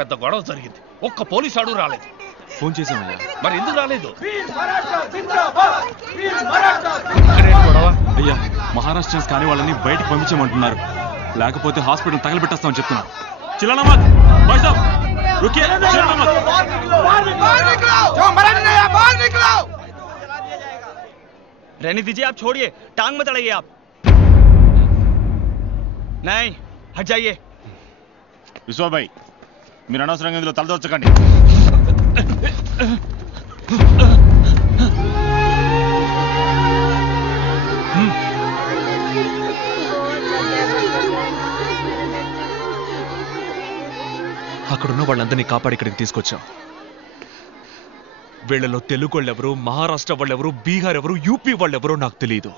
పెద్ద గొడవ జరిగింది. ఒక్క పోలీసు ఆడు రాలేదు. ఫోన్ చేసామయ్యా. మరి ఎందుకు రాలేదు? గొడవ అయ్యా, మహారాష్ట్రన్స్ కానీ వాళ్ళని బయటకు పంపించమంటున్నారు. లేకపోతే హాస్పిటల్ తగలబెట్టేస్తామని చెప్తున్నారు. रहने दीजिए, आप छोड़िए, टांग मत अड़ाइए आप. नहीं, हट जाइए. विश्वा भाई, మీరు అనవసరంగా ఇందులో తలదొచ్చకండి. అక్కడున్న వాళ్ళందరినీ కాపాడి ఇక్కడికి తీసుకొచ్చాం. వీళ్ళలో తెలుగు వాళ్ళెవరు, మహారాష్ట్ర వాళ్ళెవరు, బీహార్ ఎవరు, యూపీ వాళ్ళెవరో నాకు తెలియదు.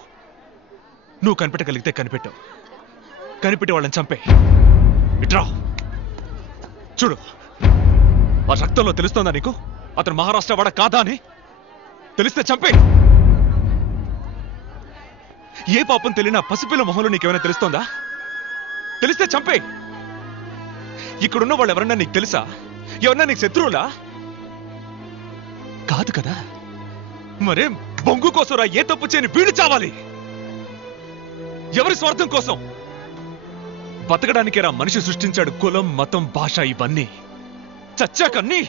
నువ్వు కనిపెట్టగలిగితే కనిపెట్టావు. కనిపెట్టి వాళ్ళని చంపే. ఇట్రా చూడు, ఆ రక్తంలో తెలుస్తోందా నీకు అతను మహారాష్ట్ర వాడ కాదా అని? తెలిస్తే చంపే. ఏ పాపం తెలియనా పసిపిల్ల మొహంలో నీకేమైనా తెలుస్తోందా? తెలిస్తే చంపే. ఇక్కడున్న వాళ్ళు ఎవరన్నా నీకు తెలుసా? ఎవరన్నా నీకు శత్రువులా? కాదు కదా. మరేం బొంగు కోసరా ఏ తప్పు చేయని వీడు చావాలి? ఎవరి స్వార్థం కోసం? బతకడానికేరా మనిషి సృష్టించాడు కులం, మతం, భాష ఇవన్నీ. చచ్చాకన్నీ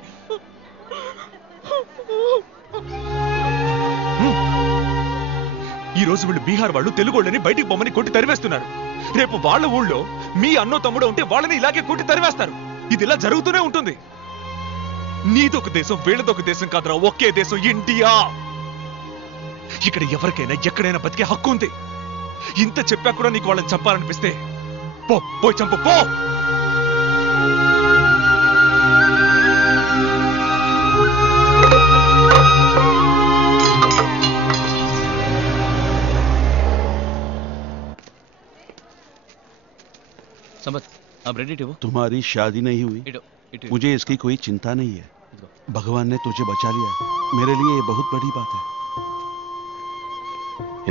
ఈ రోజు వీళ్ళు బీహార్ వాళ్ళు తెలుగు వాళ్ళని బయటికి బొమ్మని కొట్టి తరివేస్తున్నారు. రేపు వాళ్ళ ఊళ్ళో మీ అన్నో తమ్ముడు ఉంటే వాళ్ళని ఇలాగే కొట్టి తరివేస్తారు. ఇది ఇలా జరుగుతూనే ఉంటుంది. నీదొక దేశం, వీళ్ళదొక దేశం కాదురా, ఒకే దేశం ఇండియా. ఇక్కడ ఎవరికైనా ఎక్కడైనా బతికే హక్కు ఉంది. ఇంత చెప్పా కూడా నీకు వాళ్ళని చంపాలనిపిస్తే పో, పోయి చంపు, పో. संबत, अब रेडी हो? तुम्हारी शादी नहीं हुई, मुझे इसकी कोई चिंता नहीं है. भगवान ने तुझे बचा लिया. मेरे लिए ये बहुत बड़ी बात है.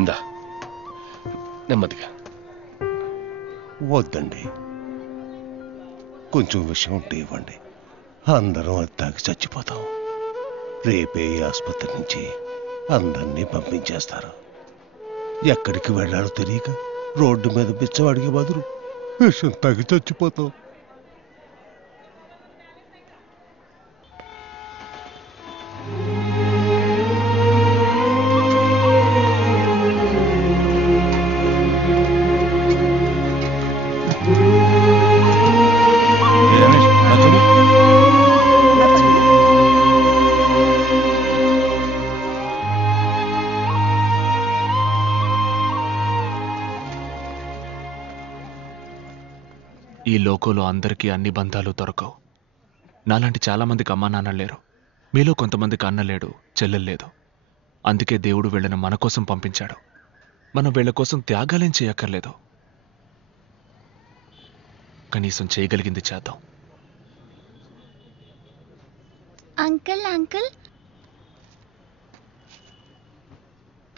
ఇందా నెమ్మదిగా. వద్దండి, కొంచెం విషయం ఉంటే ఇవ్వండి. అందరం అది తాగి చచ్చిపోతాం. రేపే ఈ ఆసుపత్రి నుంచి అందరినీ పంపించేస్తారు. ఎక్కడికి వెళ్ళాలో తెలియక రోడ్డు మీద బిచ్చవాడికి బదులు విషం తాగి చచ్చిపోతాం. ఈ లోకంలో అందరికీ అన్ని బంధాలు దొరకవు. నాలాంటి చాలా మందికి అమ్మా నాన్న లేరు. మీలో కొంతమందికి అన్న లేడు, చెల్లెల్లేదు. అందుకే దేవుడు వీళ్ళని మన కోసం పంపించాడు. మనం వీళ్ళ కోసం త్యాగాలేం చేయక్కర్లేదు. కనీసం చేయగలిగింది చేద్దాం. అంకుల్ అంకుల్,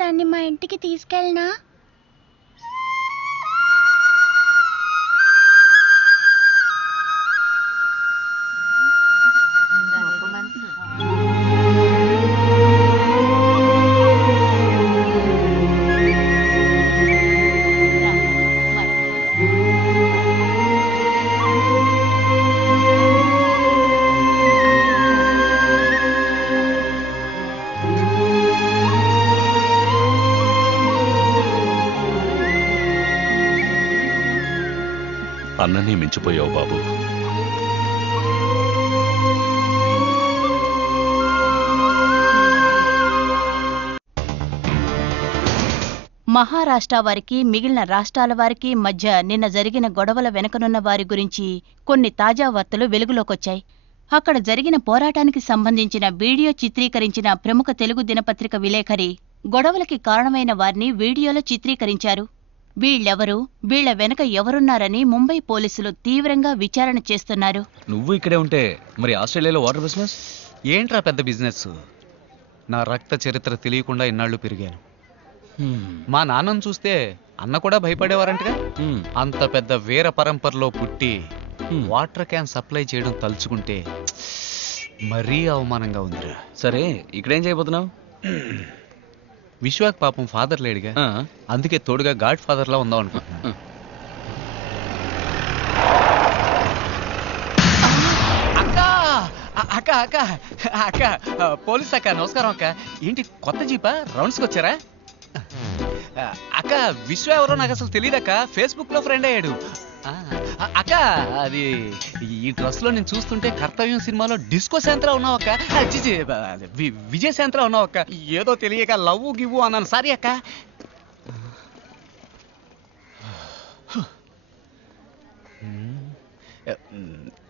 తన్ని మా ఇంటికి తీసుకెళ్ళనా? అన్ననే మించిపోయావు బాబు. మహారాష్ట్ర వారికి మిగిలిన రాష్ట్రాల వారికి మధ్య నిన్న జరిగిన గొడవల వెనుకనున్న వారి గురించి కొన్ని తాజా వార్తలు వెలుగులోకొచ్చాయి. అక్కడ జరిగిన పోరాటానికి సంబంధించిన వీడియో చిత్రీకరించిన ప్రముఖ తెలుగు దినపత్రిక విలేఖరి గొడవలకి కారణమైన వారిని వీడియోలో చిత్రీకరించారు. వీళ్ళెవరు, వీళ్ల వెనక ఎవరున్నారని ముంబై పోలీసులు తీవ్రంగా విచారణ చేస్తున్నారు. నువ్వు ఇక్కడే ఉంటే మరి ఆస్ట్రేలియాలో వాటర్ బిజినెస్ ఏంట్రా పెద్ద బిజినెస్? నా రక్త చరిత్ర తెలియకుండా ఇన్నాళ్ళు పెరిగాను. మా నాన్నను చూస్తే అన్న కూడా భయపడేవారంటగా. అంత పెద్ద వీర పరంపరలో పుట్టి వాటర్ క్యాన్ సప్లై చేయడం తలుచుకుంటే మరీ అవమానంగా ఉందిరా. సరే ఇక్కడేం చేయబోతున్నావు? విశ్వాక్ పాపం ఫాదర్ లేడుగా, అందుకే తోడుగా గాడ్ ఫాదర్ లా ఉందాం అనుకుంటున్నా. అక్క అక్క అక్క పోలీస్ అక్క, నమస్కారం అక్క. ఏంటి కొత్త జీపా? రౌండ్స్కి వచ్చారా? అక్క విశ్వ ఎవరో నాకు అసలు తెలియదక్క, ఫేస్బుక్ లో ఫ్రెండ్ అయ్యాడు. అక్క అది ఈ డ్రెస్ లో నేను చూస్తుంటే కర్తవ్యం సినిమాలో డిస్కో శాంత్రా ఉన్నావు అక్క. విజయ్ శాంత్రా ఉన్నావు అక్క. ఏదో తెలియక లవ్ గివ్వు అన్నాను, సారీ అక్క.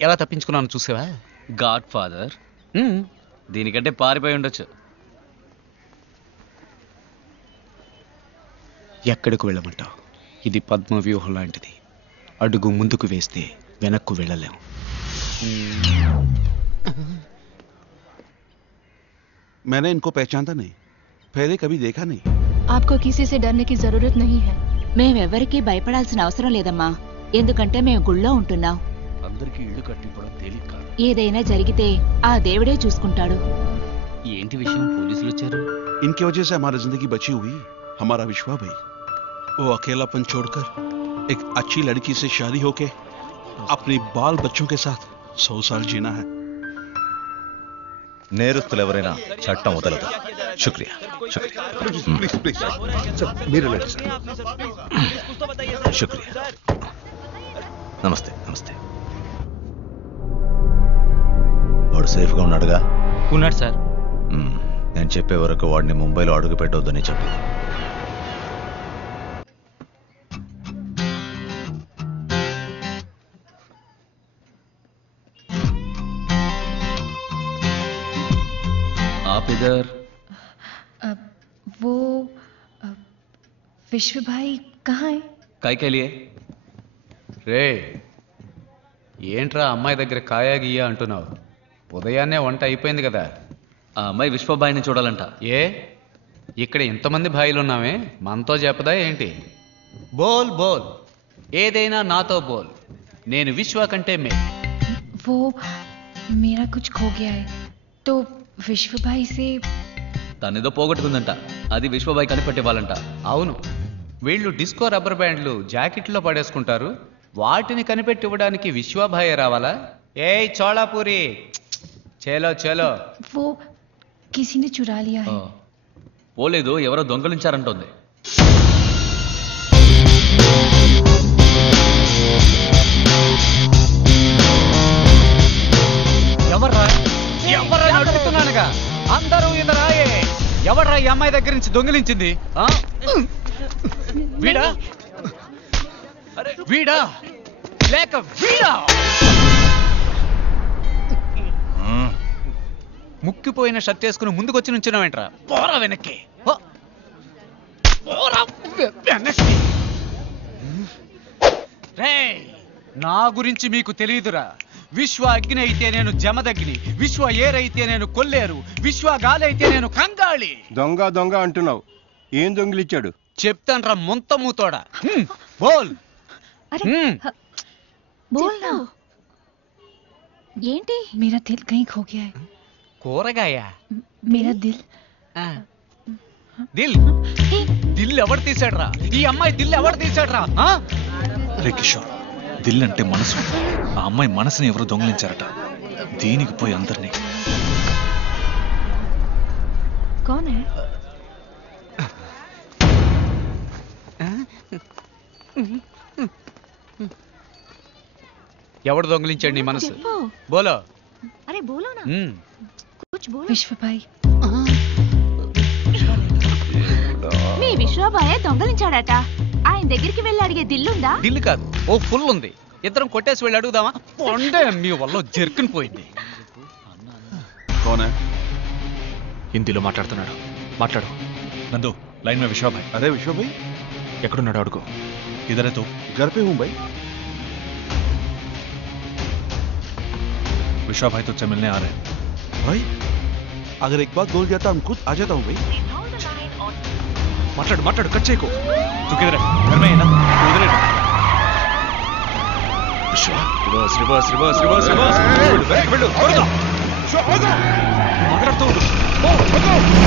ఎలా తప్పించుకున్నాను చూసావా? గాడ్ ఫాదర్ దీనికంటే పారిపోయి ఉండొచ్చు. ఎక్కడికి వెళ్ళమంటావు? ఇది పద్మ వ్యూహం లాంటిది. అడుగు ముందుకు వేస్తే వెనక్కు వెళ్ళలేం. मैंने इनको पहचानता नहीं, पहले कभी देखा नहीं. आपको किसी से डरने की जरूरत नहीं है. మేమెవరికీ భయపడాల్సిన అవసరం లేదమ్మా, ఎందుకంటే మేము గుళ్ళో ఉంటున్నాం. అందరికీ ఇల్లు కట్టిపోవడం తేలిక కాదు. ఏదైనా జరిగితే ఆ దేవుడే చూసుకుంటాడు. ఏంటి విషయం? పోలీసులు వచ్చారు. इनकी वजह से हमारी जिंदगी बची हुई. हमारा विश्वा भाई वो अकेलापन छोड़कर एक अच्छी लड़की से शादी होके अपने बाल बच्चों के साथ 100 साल जीना है. నేరస్తులు ఎవరైనా చట్టం వదలదు. శుక్రియా. प्लीज प्लीज सर, मेरे लिए सर. శుక్రియా. నమస్తే నమస్తే. వాడు సేఫ్గా ఉన్నాడుగా? ఉన్నాడు సార్. నేను చెప్పే వరకు వాడిని ముంబైలో అడుగు పెట్టవద్దని చెప్పు. आप इधर? वो विश्व भाई कहाँ है? काय के लिए? రే ఏంట్రా అమ్మాయి దగ్గర కాయా గీయా అంటున్నావు? ఉదయాన్నే వంట అయిపోయింది కదా. ఆ అమ్మాయి విశ్వబాయిని చూడాలంట. ఏ ఇక్కడ ఇంతమంది భాయిలు ఉన్నామే, మనతో చెప్పదా ఏంటి? బోల్ బోల్, ఏదైనా నాతో బోల్. నేను విశ్వ కంటే మే. वो मेरा कुछ खो गया है तो विश्व भाई से. తనేదో పోగొట్టుకుందంట, అది విశ్వబాయి కనిపెట్టేవాళ్ళంట. అవును, వీళ్ళు డిస్కో రబ్బర్ బ్యాండ్లు జాకెట్లో పడేసుకుంటారు. వాటిని కనిపెట్టి ఇవ్వడానికి విశ్వభాయే రావాలా? ఏయ్ చోళాపూరి, చేలో చేలో. वो किसी ने चुरा लिया है. పోలేదు, ఎవరో దొంగలించారంటోంది. ఎవర్రా ఎవర్రా అడుగుతున్నానుగా, అందరూ ఇందరాయే. ఎవర్రా ఈ అమ్మాయి దగ్గర నుంచి దొంగిలించింది? వీడా వీడా లేక వీడా? ముక్కిపోయిన షర్ట్ వేసుకుని ముందుకొచ్చి నుంచున్నావేంట్రా? పోరా వెనక్కి, పోరా వెనక్కి. రేయ్, నా గురించి మీకు తెలియదురా. విశ్వ అగ్ని అయితే నేను జమదగ్ని, విశ్వ ఏరైతే నేను కొల్లేరు, విశ్వ గాలి అయితే నేను కంగాళి. దొంగ దొంగ అంటున్నావు, ఏం దొంగిలిచ్చాడు? చెప్తాన్రా ముంతమూతోడా. బోల్. बोलना. ఏంటి? मेरा दिल कहीं खो गया है. కూరగాయ? मेरा दिल. దిల్ దిల్ ఎవరు తీసాడ్రా? ఈ అమ్మాయి దిల్ ఎవరు తీసాడ్రా? రే కిషోర్, దిల్ అంటే మనసు. ఆ అమ్మాయి మనసుని ఎవరు దొంగిలించారట. దీనికి పోయి అందరినీ. कौन है? ఎవడు దొంగిలించాడు నీ మనసు? బోలో. अरे बोलो ना, कुछ बोलो. विश्व भाई. మీ విశ్వబాయే దొంగలించాడట. ఆయన దగ్గరికి వెళ్ళి అడిగే దిల్లుందా? దిల్లు కాదు, ఓ ఫుల్ ఉంది. ఇద్దరం కొట్టేసి వెళ్ళి అడుగుదామా? పొండే మీ వల్ల జర్కుని పోయింది. హిందీలో మాట్లాడుతున్నాడు, మాట్లాడు. నందు, లైన్ మే విశ్వ భాయ్. अरे विश्व भाई ఎక్కడున్నాడు అడుగు. ఇదరే తో. घर पे हूँ भाई. विश्वा भाई तुझसे मिलने आ रहे हैं. भाई अगर एक बात बोल जाता हम खुद आ जाता हूँ भाई. మాట్లాడు మాట్లాడు, కట్ చేయకు. तू किधर है? घर में है ना? तू इधर है. विश्वा, reverse reverse reverse reverse reverse వెళ్ళు త్వరగా మాట్లాడుతూ ఉండు